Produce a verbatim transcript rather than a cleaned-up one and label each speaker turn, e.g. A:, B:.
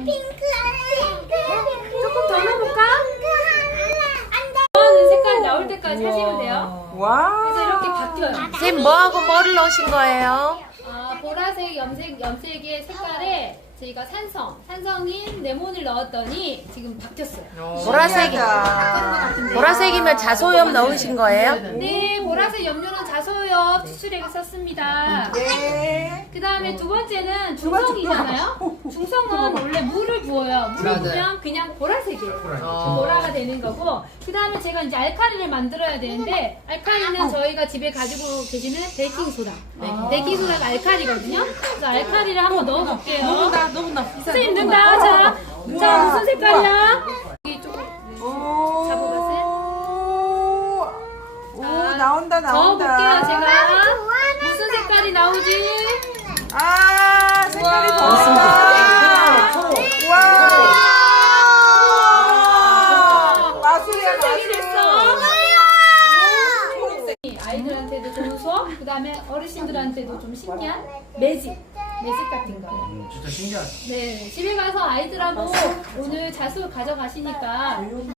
A: 핑크 핑크
B: 조금 더 넣어볼까? 좋아하는 색깔 나올 때까지 하시면 돼요.
C: 와.
B: 그래서 이렇게 바뀌어요.
D: 선생님 뭐하고 뭐를 넣으신 거예요?
B: 아, 보라색, 염색, 염색의 색깔에 저희가 산성, 산성인 레몬을 넣었더니 지금 바뀌었어요.
D: 보라색이
C: 신기하다.
D: 보라색이면 자소염 넣으신 거예요?
B: 네, 보라색 염료는 자소엽 추출액을 썼습니다.
C: 네.
B: 그 다음에 두 번째는 중성이잖아요. 중성은 원래 물을 부어요. 물을 부으면 그냥 보라색이에요. 보라가 되는 거고, 그 다음에 제가 이제 알칼리를 만들어야 되는데, 알칼리는 저희가 집에 가지고 계시는 베이킹소다. 베이킹소다가 알칼리거든요. 그래서 알칼리를 한번 넣어볼게요.
C: 너무나 너무나
B: 선생님 넣는다. 자, 자, 무슨 색깔이야? 여기 조금
C: 오.
B: 잡아봤어요?
C: 오,
B: 자,
C: 나온다 나온다.
B: 넣어볼게요, 제가. 무슨 색깔이 나오지?
C: 아, 색깔이
B: 우와.
C: 더운다. 와. 마술이야
B: 색이 됐어.
C: 마술. 초록색.
B: 아이들한테도 좋은 수업, 그 다음에 어르신들한테도 좀 신기한 매직, 매직 같은 거.
E: 음, 진짜 신기하다.
B: 네, 집에 가서 아이들하고 오늘 자수 가져가시니까